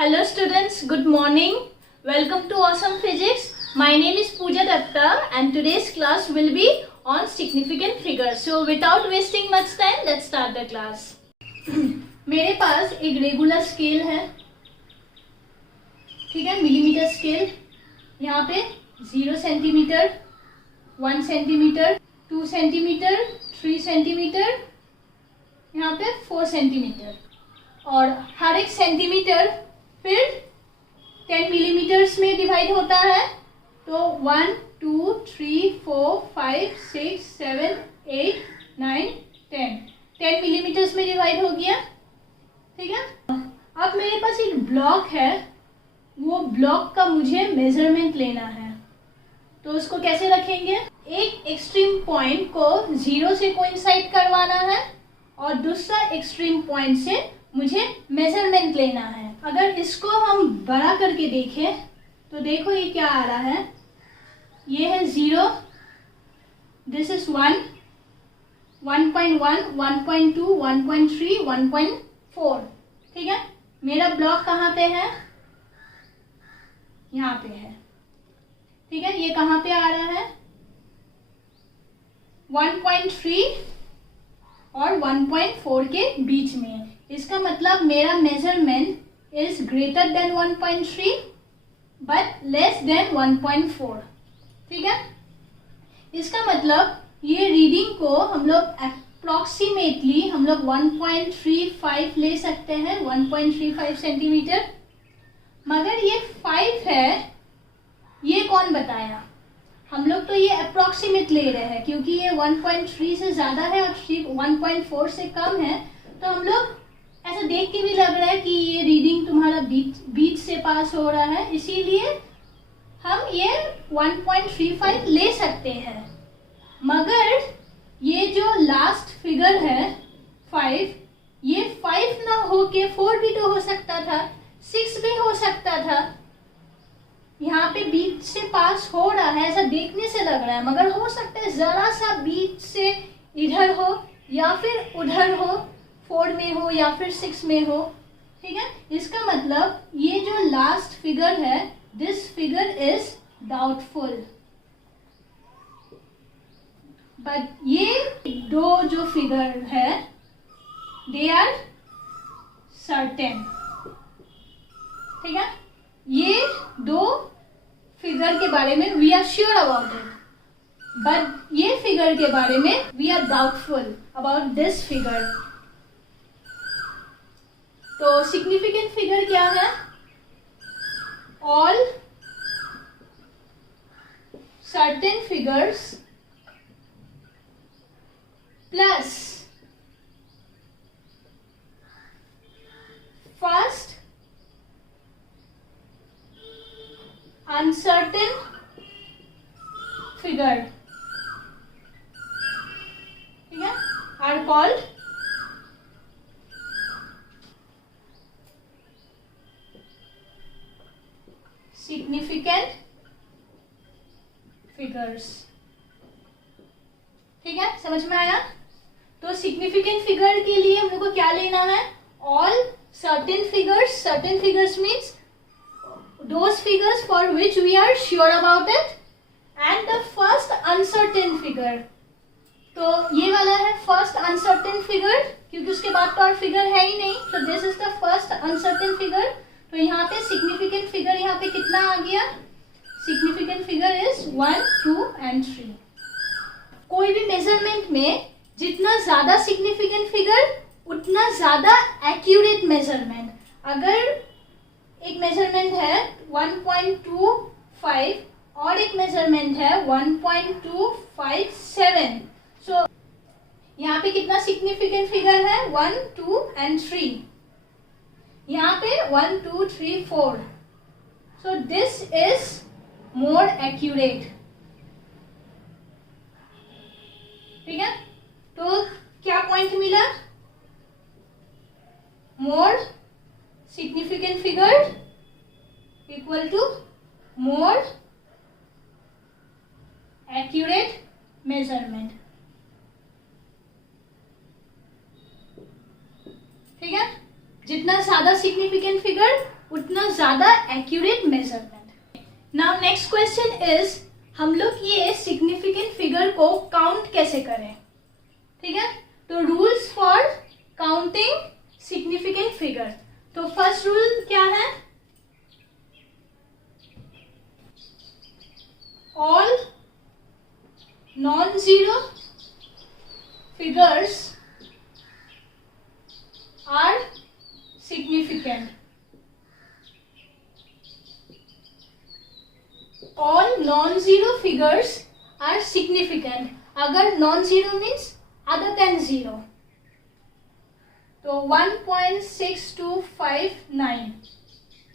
Hello students, good morning. Welcome to Awesome Physics. My name is Pooja Datta and today's class will be on significant figures. So without wasting much time, let's start the class. मेरे पास एक regular scale है, ठीक है, millimetre scale. यहाँ पे 0 centimetre, 1 centimetre, 2 centimetre, 3 centimetre, यहाँ पे 4 centimetre और हर एक सेंटीमीटर फिर 10 मिलीमीटर्स में डिवाइड होता है. तो 1, 2, 3, 4, 5, 6, 7, 8, 9, 10 मिलीमीटर्स में डिवाइड हो गया. ठीक है. अब मेरे पास एक ब्लॉक है, वो ब्लॉक का मुझे मेजरमेंट लेना है. तो उसको कैसे रखेंगे? एक एक्सट्रीम पॉइंट को 0 से कोइंसाइड करवाना है और दूसरा एक्सट्रीम पॉइंट से मुझे मेजरमेंट लेना है. अगर इसको हम बड़ा करके देखें तो देखो ये क्या आ रहा है. ये है 0, दिस इज 1, 1.1, 1.2, 1.3, 1.4. ठीक है. मेरा ब्लॉक कहाँ पे है? यहाँ पे है. ठीक है. ये कहाँ पे आ रहा है? 1.3 और 1.4 के बीच में. इसका मतलब मेरा measurement is greater than 1.3 but less than 1.4. ठीक है. इसका मतलब ये रीडिंग को हम लोग अप्रोक्सीमेटली हम लोग 1.35 ले सकते हैं, 1.35 सेंटीमीटर. मगर ये 5 है, ये कौन बताया? हम लोग तो ये अप्रोक्सीमेट ले रहे हैं क्योंकि ये 1.3 से ज़्यादा है और 1.4 से कम है. तो हम लोग ऐसा देख के भी लग रहा है कि ये रीडिंग तुम्हारा बीच से पास हो रहा है, इसीलिए हम ये 1.35 ले सकते हैं. मगर ये जो लास्ट फिगर है 5, ये 5 ना हो के 4 भी तो हो सकता था, 6 भी हो सकता था. यहाँ पे बीच से पास हो रहा है ऐसा देखने से लग रहा है, मगर हो सकता है जरा सा बीच से इधर हो या फिर उधर हो, 4 में हो या फिर 6 में हो. ठीक है. इसका मतलब ये जो लास्ट फिगर है, this figure is doubtful. But ये दो जो फिगर है दे आर सर्टेन. ठीक है. ये दो फिगर के बारे में we are sure about it, but ये फिगर के बारे में we are doubtful about this figure. तो सिग्निफिकेंट फिगर क्या है? All certain figures plus first uncertain figure, ठीक है, are called significant figures. ठीक है. समझ में आया? तो सिग्निफिकेंट फिगर के लिए हम लोग को क्या लेना है? All certain figures. Certain figures means those figures for which we are sure about it, and the first uncertain figure. तो ये वाला है फर्स्ट अनसर्टेन फिगर क्योंकि उसके बाद तो और फिगर है ही नहीं. तो this is the first uncertain figure. तो यहाँ पे सिग्निफिकेंट फिगर यहाँ पे कितना आ गया? Significant figure is 1, 2 and 3. कोई भी मेजरमेंट में जितना ज्यादा सिग्निफिकेंट फिगर उतना ज्यादा एक्यूरेट मेजरमेंट. अगर एक मेजरमेंट है 1.25 और एक मेजरमेंट है 1.257. सो यहाँ पे कितना सिग्निफिकेंट फिगर है? 1, 2 and 3. यहाँ पे 1, 2, 3, 4. So this is more accurate. ठीक है. तो क्या पॉइंट मिला? मोर significant figure equal to more accurate measurement. ठीक है. जितना ज्यादा सिग्निफिकेंट फिगर उतना ज़्यादा accurate measurement. Now next question is, हम लोग ये सिग्निफिकेंट फिगर को काउंट कैसे करें, ठीक है। तो rules for counting significant figure. तो फर्स्ट रूल क्या है, all non zero figures are significant. All non zero figures are significant. अगर non zero means other than zero, तो 1.6259,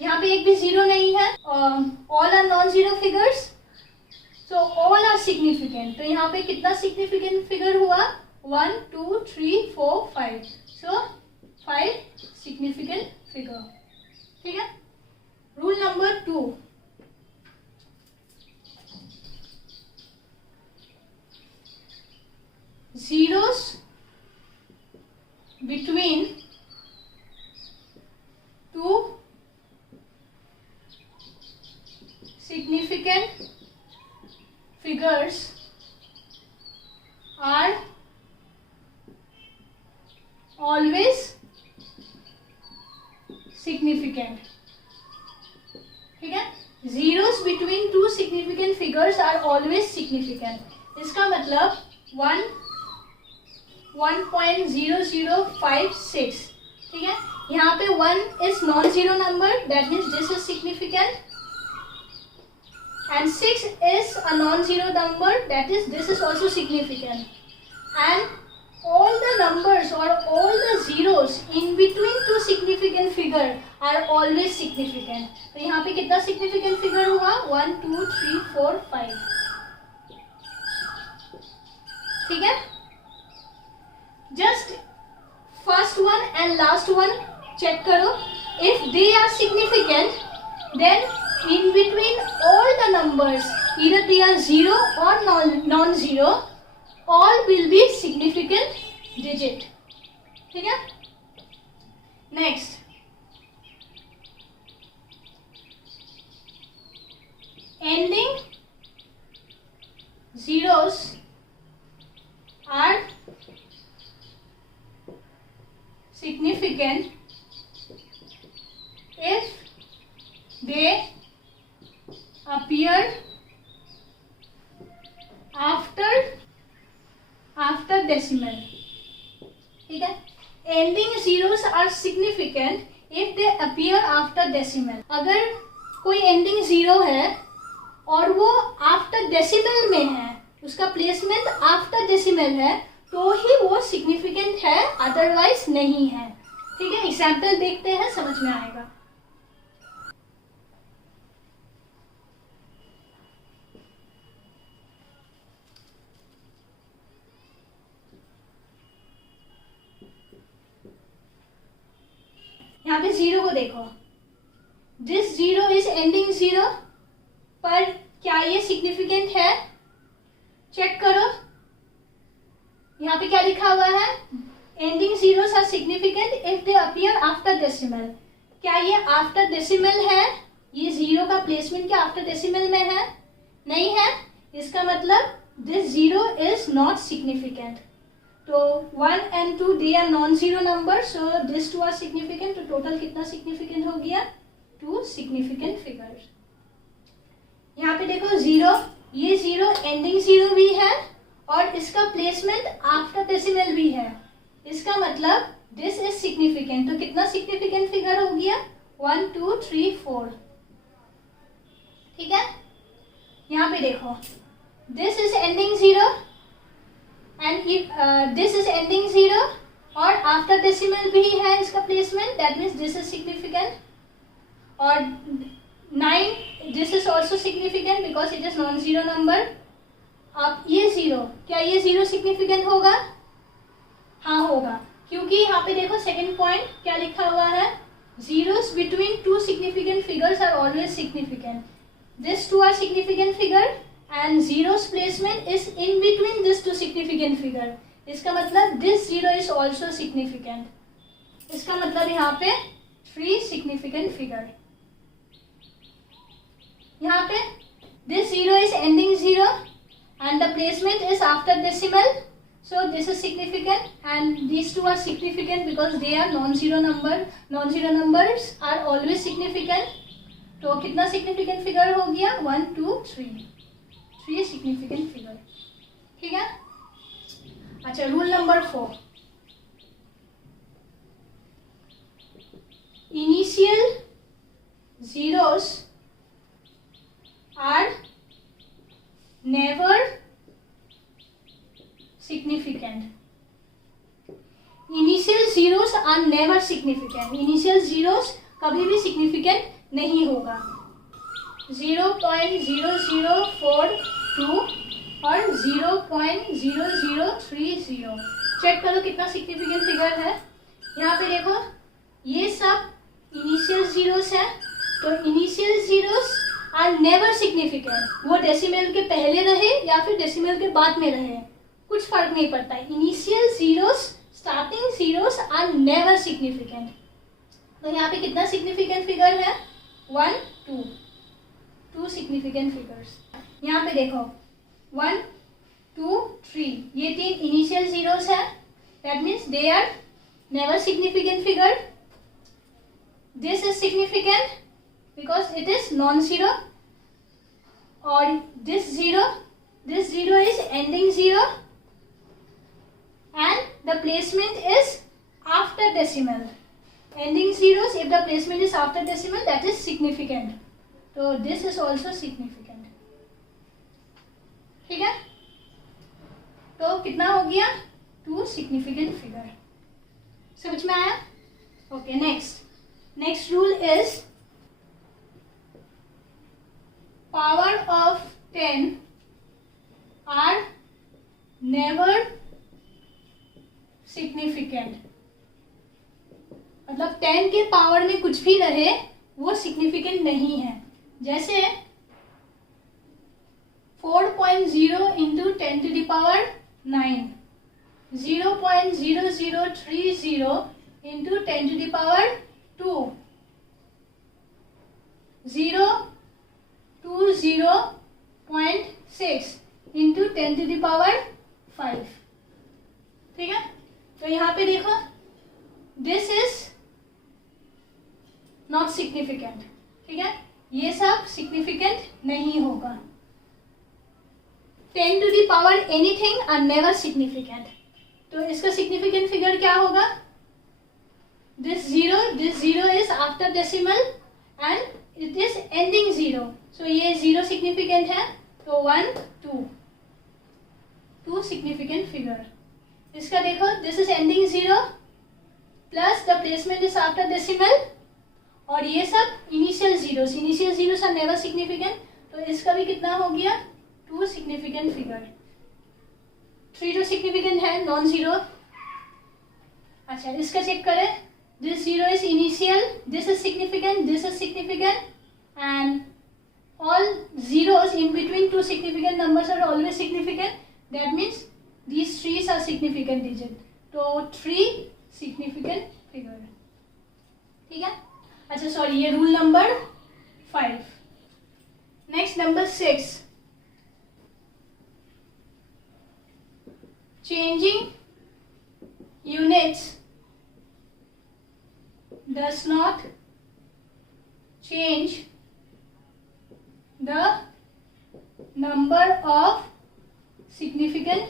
यहाँ पे एक भी जीरो नहीं है। All are non zero figures, so all are significant. तो यहाँ पे कितना सिग्निफिकेंट फिगर हुआ, 1 2 3 4 5, सो 5 सिग्निफिकेंट फिगर, ठीक है। Rule number 2, zeros between two significant figures are always significant, ठीक है। zeros between two significant figures are always significant। इसका मतलब 1.0056, ठीक है। यहाँ पे 1 is non zero number, that means this is significant, and 6 is a non zero number, that is this is also significant, and all the numbers or all the zeros in between two significant figure are always significant। तो यहाँ पे कितना significant figure हुआ, 1 2 3 4 5, ठीक है। Just first one and last one check करो, if they are significant then in between all the numbers either they are zero और non zero, all will be significant digit, ठीक है। Next, ending zeros are significant if they appear after decimal, ठीक है। Ending zeros are significant if they appear after decimal. अगर कोई ending zero है और वो आफ्टर डेसिमल में है, उसका प्लेसमेंट आफ्टर डेसिमल है, तो ही वो सिग्निफिकेंट है, अदरवाइज नहीं है, ठीक है। एग्जाम्पल देखते हैं, समझ में आएगा। यहाँ पे जीरो को देखो, this zero is ending zero, पर क्या ये सिग्निफिकेंट है, चेक करो। यहाँ पे क्या लिखा हुआ है, ending zeros are significant if they appear after decimal. क्या ये आफ्टर डेसिमल है, ये जीरो का प्लेसमेंट क्या आफ्टर डेसिमल में है, नहीं है। इसका मतलब this zero is not significant. तो 1 and 2 they are non zero number, so this 2 are significant. तो टोटल कितना सिग्निफिकेंट हो गया, 2 सिग्निफिकेंट फिगर्स। यहाँ पे देखो जीरो, ये जीरो एंडिंग जीरो भी है और इसका प्लेसमेंट आफ्टर डेसिमल भी है, इसका मतलब दिस इज सिग्निफिकेंट। तो कितना सिग्निफिकेंट फिगर हो गया, 1 2 3 4, ठीक है। यहाँ पे देखो, this is ending zero and this is ending zero और आफ्टर डेसिमल भी है इसका placement, that means this is significant. और 9, this is also significant because it is non zero number. अब ये जीरो, क्या ये जीरो सिग्निफिकेंट होगा, हाँ होगा, क्योंकि यहाँ पे देखो सेकंड पॉइंट क्या लिखा हुआ है, zeros between two significant figures are always significant. These two are significant figure and zeros placement is in between these two significant figure. इसका मतलब this zero is also significant. इसका मतलब यहाँ पे 3 significant figure. यहाँ पे this 0 is ending 0 and the placement is after decimal, so this is significant and these two are significant because they are non-zero number. Non-zero numbers are always significant. तो कितना significant figure हो गया? 1 2 3 significant figure. ठीक है? अच्छा, rule number 4, initial zeros are never significant. Initial zeros are never significant. Initial zeros कभी भी significant नहीं होगा. 0.0042 और 0.0030. चेक करो कितना significant फिगर है. यहाँ पे देखो, ये सब इनिशियल जीरोस है, तो initial zeros are never significant. वो डेसिमल के पहले रहे या फिर डेसिमल के बाद में रहे, कुछ फर्क नहीं पड़ता है. Initial zeros, starting zeros are never significant. तो यहाँ पे कितना सिग्निफिकेंट फिगर है? 1 2 सिग्निफिकेंट फिगर्स. यहाँ पे देखो 1 2 3, ये 3 इनिशियल जीरोस है. That means they are never significant figure. This is significant because it is non-zero, or this zero is ending 0 and the placement is after decimal. Ending zeros, if the placement is after decimal, that is significant. So this is also significant. ठीक है? तो कितना हो गया? 2 significant figure. समझ में आया? Okay, next rule is power of 10 are never significant. मतलब 10 के पावर में कुछ भी रहे वो सिग्निफिकेंट नहीं है. जैसे 4.0 into 10 to the power 9, 0.0030 into 10 to the power 2, 0.20.6 into 10 to the power 5. ठीक है? तो यहाँ पे देखो, this is not significant. ठीक है? ये सब significant नहीं होगा. 10 to the power anything are never significant. तो इसका significant figure क्या होगा? This zero is after decimal and it is ending 0. So ये 0 significant है, तो 1 2 significant figure. इसका देखो, this is ending 0 plus the placement is after decimal और ये सब initial zeros are never significant. तो इसका भी कितना हो गया? 2 significant figure. 3 तो significant है, non-zero. अच्छा, इसका चेक करें. This 0 is initial, this is significant, and all zeros in between two significant numbers are always significant. That means these 3s are significant digit. So 3 significant figure. ठीक है? अच्छा, sorry, ये rule number 5. Next number 6. Changing units does not change the number of significant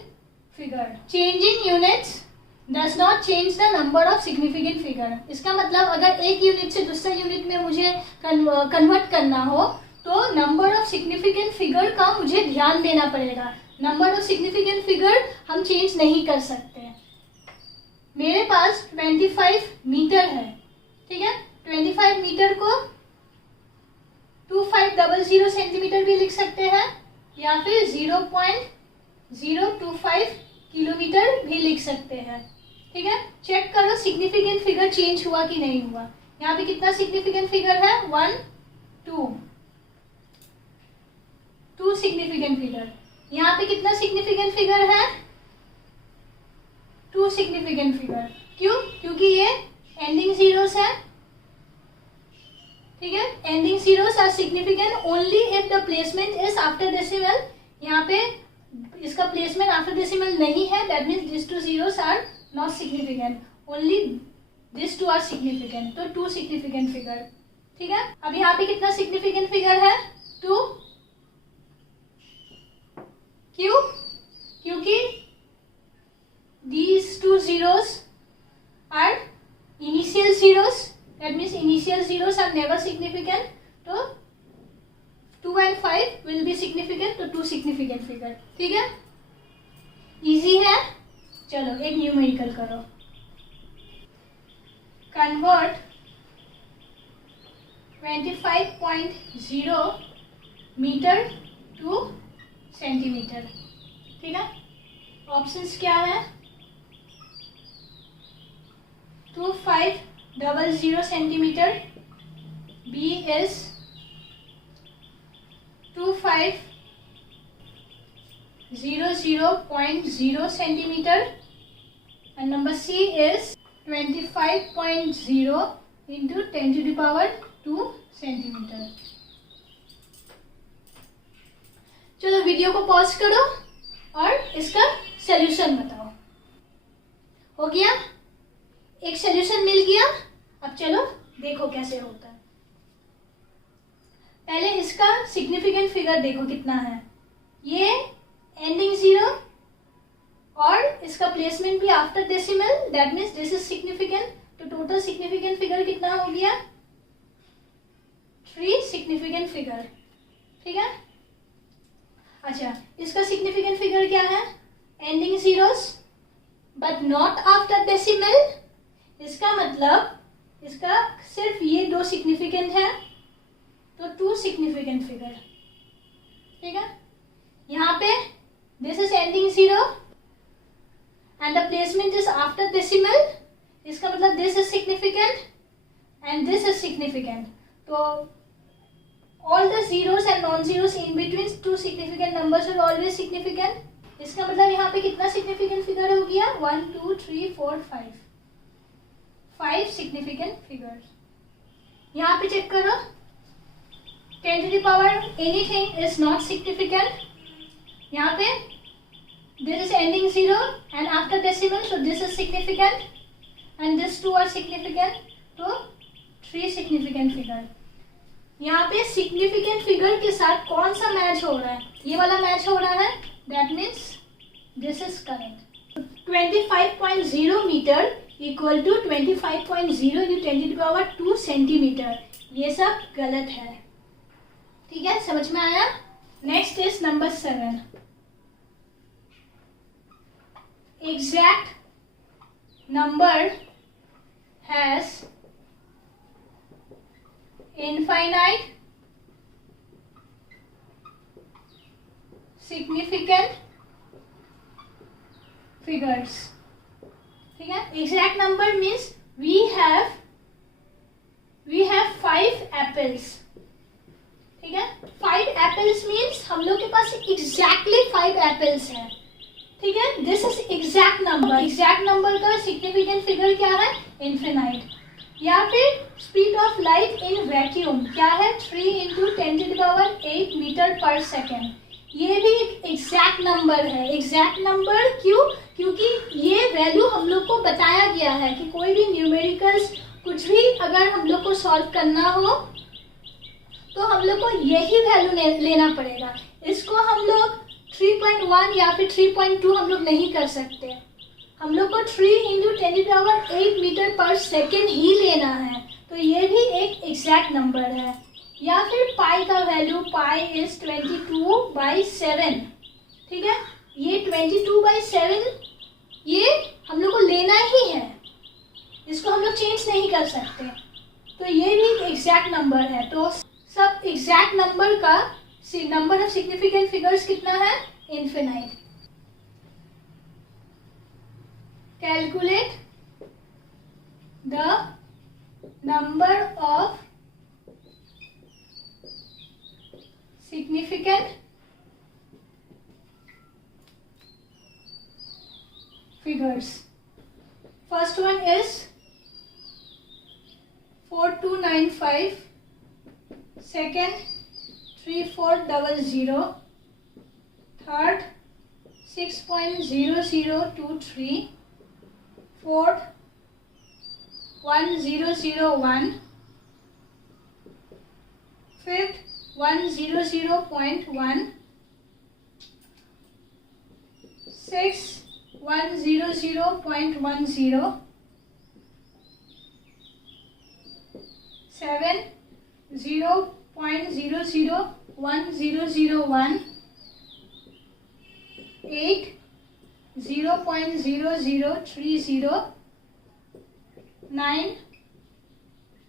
figure. Changing units does not change the number of significant figure. इसका मतलब अगर एक unit से दूसरे यूनिट में मुझे कन्वर्ट करना हो तो नंबर ऑफ सिग्निफिकेंट फिगर का मुझे ध्यान देना पड़ेगा. नंबर ऑफ सिग्निफिकेंट फिगर हम चेंज नहीं कर सकते. मेरे पास 25 मीटर है, ठीक है? 25 मीटर को 2500 सेंटीमीटर भी लिख सकते हैं या फिर 0.025 किलोमीटर भी लिख सकते हैं. ठीक है? चेक करो सिग्निफिकेंट फिगर चेंज हुआ कि नहीं हुआ. यहाँ पे कितना सिग्निफिकेंट फिगर है? 1 2 सिग्निफिकेंट फिगर. यहाँ पे कितना सिग्निफिकेंट फिगर है? 2 सिग्निफिकेंट फिगर. क्यों? क्योंकि ये एंडिंग जीरोस है ठीक है। Ending zeros are significant only if the placement is after decimal. यहाँ पे इसका प्लेसमेंट आफ्टर डेसिमल नहीं है, that means this two zeros are not significant, only this two are significant. तो 2 सिग्निफिकेंट फिगर, ठीक है। अब यहाँ पे कितना सिग्निफिकेंट फिगर है? 2। क्यों? क्योंकि these 2 zeros are initial zeros, that means initial zeros are never significant, तो 2 and 5 will be significant, तो 2 significant figure, ठीक है। इजी है। चलो एक न्यूमेरिकल करो। कन्वर्ट 25.0 मीटर टू सेंटीमीटर, ठीक है। ऑप्शंस क्या है? 2500 centimetre, b is 2500.0 centimetre and number c is 25.0 into 10⁻² centimetre. चलो वीडियो को पॉज करो और इसका सॉल्यूशन बताओ। हो गया? एक सॉल्यूशन मिल गया। अब चलो देखो कैसे होता है। पहले इसका सिग्निफिकेंट फिगर देखो कितना है। ये एंडिंग जीरो और इसका प्लेसमेंट भी after decimal, that means this is significant. तो टोटल सिग्निफिकेंट फिगर कितना हो गया? 3 सिग्निफिकेंट फिगर, ठीक है। अच्छा, इसका सिग्निफिकेंट फिगर क्या है? Ending zeros but not after decimal. इसका मतलब इसका सिर्फ ये 2 सिग्निफिकेंट है, तो 2 सिग्निफिकेंट फिगर, ठीक है। यहाँ पे this is ending zero and the placement is after decimal. इसका मतलब this is significant and this is significant. तो all the zeros and non-zeros in between 2 significant numbers are always significant. इसका मतलब यहाँ पे कितना significant figure हो गया? 1 2 3 4 5 significant figures. यहाँ पे चेक करो, 10⁻, anything is not significant. यहाँ पे this is ending 0 and after decimal, so this is significant and this 2 are significant. तो 3 significant figure. यहाँ पे सिग्निफिकेंट फिगर के साथ कौन सा मैच हो रहा है? ये वाला मैच हो रहा है, that means this is correct. 25.0 metre equal to 25.0 into 10⁻² centimetre, ये सब गलत है, ठीक है। समझ में आया? Next is number 7। Exact number has infinite significant figures, ठीक है। Exact number means we have 5 apples, ठीक है। 5 apples मीन्स हम लोग के पास exactly 5 apples है, ठीक है। This is exact number. Exact number का सिग्निफिकेंट फिगर क्या है? इन्फिनाइट। या फिर speed of light in vacuum क्या है? 3 इंटू 10⁸ मीटर पर सेकेंड। ये भी एक एग्जैक्ट नंबर है। एग्जैक्ट नंबर क्यों? क्योंकि ये वैल्यू हम लोग को बताया गया है कि कोई भी न्यूमेरिकल्स कुछ भी अगर हम लोग को सॉल्व करना हो तो हम लोग को यही वैल्यू लेना पड़ेगा। इसको हम लोग 3.1 या फिर 3.2 हम लोग नहीं कर सकते। हम लोग को 3 इंटू 10⁸ मीटर पर सेकेंड ही लेना है। तो ये भी एक एग्जैक्ट नंबर है। या फिर पाई का वैल्यू, पाई इज 22/7, ठीक है। ये 22/7 ये हम लोग को लेना ही है, इसको हम लोग चेंज नहीं कर सकते। तो ये भी एक एग्जैक्ट नंबर है। तो सब एग्जैक्ट नंबर का नंबर ऑफ सिग्निफिकेंट फिगर्स कितना है? Infinite. Calculate the number of significant figures. First one is 4295 second 3400, third 6.0023, fourth 1001, fifth 100.1, sixth 100.10, seven 0.001001, 8 0.0030, 9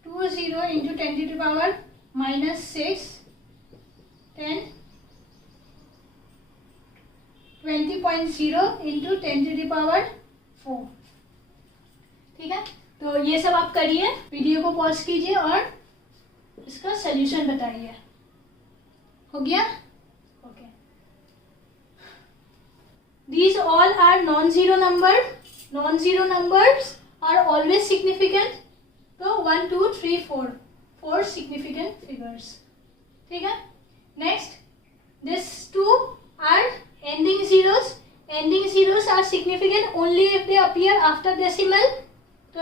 20 into 10 to the power minus 6, 10 20.0 into 10 to the power 4. ठीक है, तो ये सब आप करिए, वीडियो को पॉज कीजिए और इसका सॉल्यूशन बताइए. हो गया? Okay. These all are non-zero numbers. Non-zero numbers are always significant. So 1, 2, 3, 4. 4 significant figures. ठीक है? Next, these two are ending zeros. Ending zeros are significant only if they appear after decimal. तो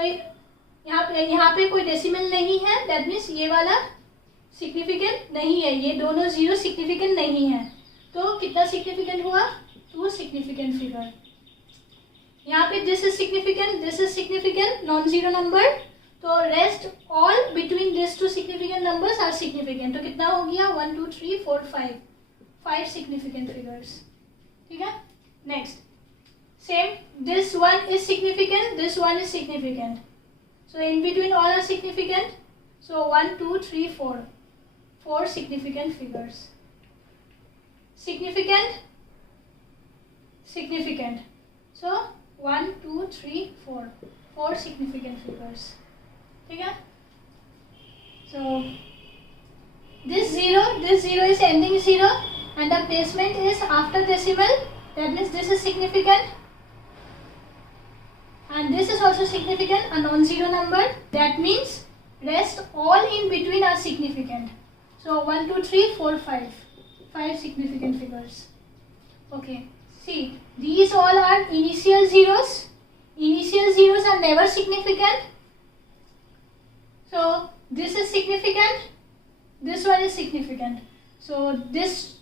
यहाँ पे कोई decimal नहीं है, that means ये वाला सिग्निफिकेंट नहीं है, ये दोनों जीरो सिग्निफिकेंट नहीं है. तो कितना सिग्निफिकेंट हुआ? 2 सिग्निफिकेंट फिगर. यहाँ पे this is significant non zero number, तो rest all between this two significant numbers are significant. तो कितना हो गया? 1, 2, 3, 4, 5 सिग्निफिकेंट फिगर्स. ठीक है. Next, same, this one is significant, this one is significant, so in between all are significant. So 1, 2, 3, 4 significant figures. Significant, so 1, 2, 3, 4 significant figures. ठीक है. So this zero is ending zero and the placement is after decimal, that means this is significant. And this is also significant, a non-zero number. That means rest all in between are significant. So 1, 2, 3, 4, 5 significant figures. Okay. See, these all are initial zeros. Initial zeros are never significant. So this is significant. This one is significant. So this,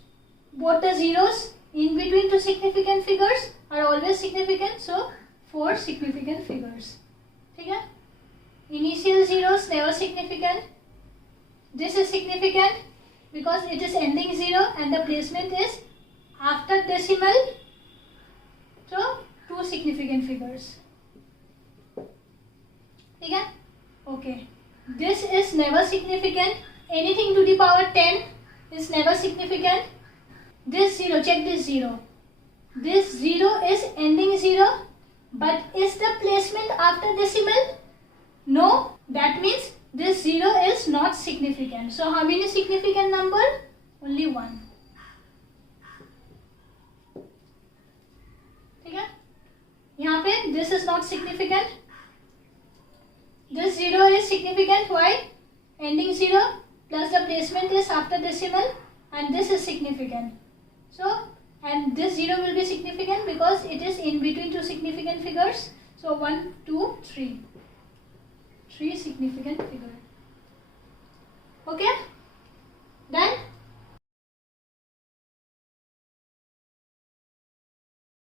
both the zeros in between two significant figures are always significant. So 4 significant figures. ठीक है. Initial zeros never significant. This is significant because it is ending zero and the placement is after decimal. So 2 significant figures. ठीक है. Okay. This is never significant. Anything to the power 10 is never significant. This zero, check this zero. This zero is ending zero. But is the placement after decimal? No. That means this zero is not significant. So how many significant number? Only 1. ठीक है. यहाँ पे this is not significant. This zero is significant. Why? Ending zero plus the placement is after decimal, and this is significant. So and this zero will be significant because it is in between two significant figures. So 1, 2, 3 significant figure. Okay.